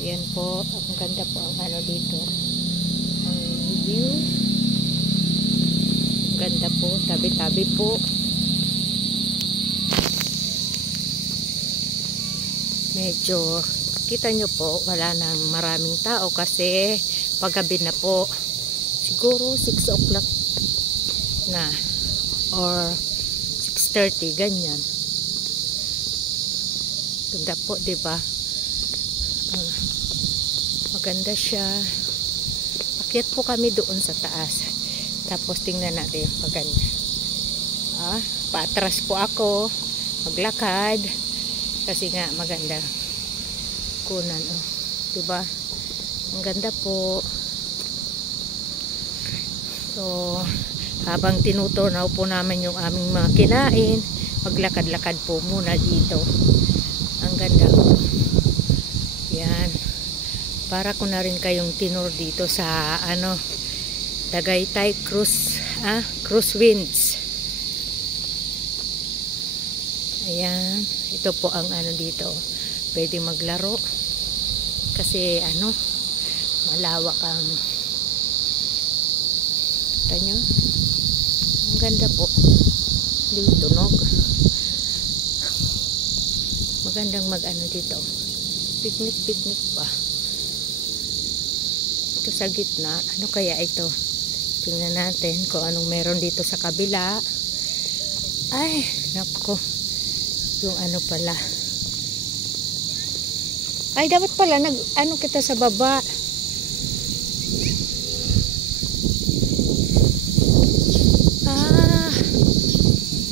Yan po, ang ganda po ang ano dito. Ang view. Ang ganda po, tabi-tabi po. Medyo, kita nyo po, wala nang maraming tao kasi paggabi na po. Siguro 6 o'clock na or 6:30, ganyan. Ganda po, diba? Maganda siya. Akyat po kami doon sa taas. Tapos tingnan natin yung paganda. Paatras po ako. Maglakad. Kasi nga maganda. Kunan. Diba? Ang ganda po. So, habang tinutunaw po namin yung aming mga kinain, maglakad-lakad po muna dito. Ang ganda po. Yan. Para ko na rin kayong tinur dito sa Tagaytay Cruise Winds. Ayan, ito po ang dito. Pwede maglaro kasi malawak ang tanyo. Ang ganda po. Dito magandang dito. Picnic pa. Ito sa gitna, ano kaya ito? Tingnan natin kung anong meron dito sa kabila. Ay, nako. Yung pala. Ay, dapat pala kita sa baba.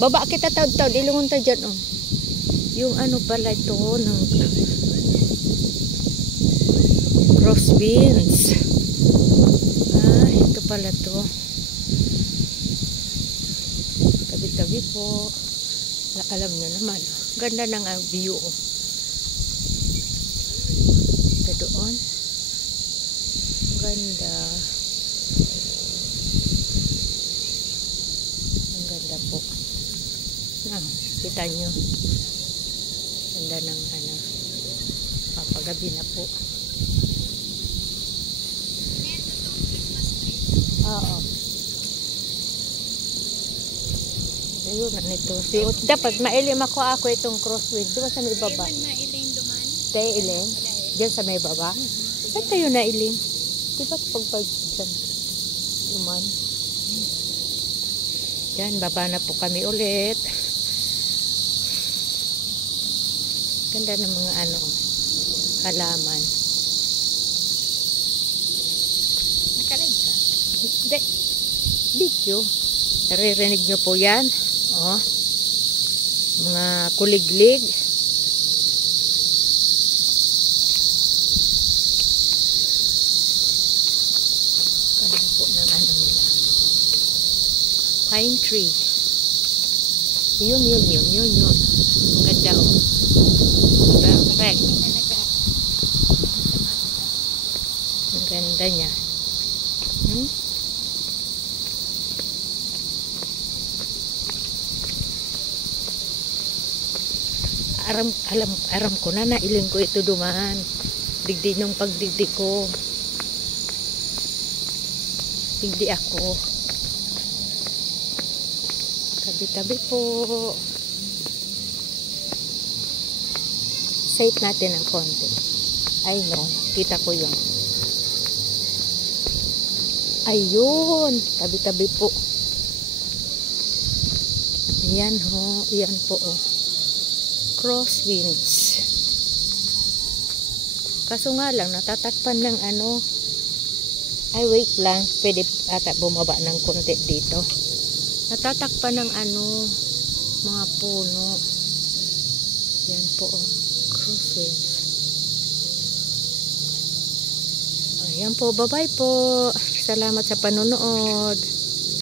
Baba kita taod-taod, ilungon ta dyan, Yung pala ito ng crosswinds. Ito pala to. Tabi-tabi po. Alam nyo naman. Ganda ng view. Ito doon. Ganda. Ang ganda po. Kita nyo. Ganda ng papagabi na po. Oo. Ayun na nito. Dapat mailim ako itong crosswind. Diba sa may baba? Tayo ilim? Diyan sa may baba? Ay tayo na ilim. Diba pagpag dyan? Luman. Yan, baba na po kami ulit. Ganda ng mga halaman. Nakalay ka? Hindi. Video. Naririnig nyo po yan. Mga kuliglig. Ganda po ng nila. Pine tree. Yun. Ang ganda Perfect. Ang ganda niya. Aram ko na nailing ko ito dumaan. Digdi nung pagdigdi ko. Digdi ako. Tabi-tabi po. Save natin ang konti. Ay no, kita ko yun. Ayun, tabi-tabi po. Yan po. Crosswinds. Kaso nga lang, natatakpan ng ay wait lang, pwede ata bumaba ng konti dito. Natatakpan ng mga puno. Yan po crosswinds. Ayan po, bye-bye po. Salamat sa panonood.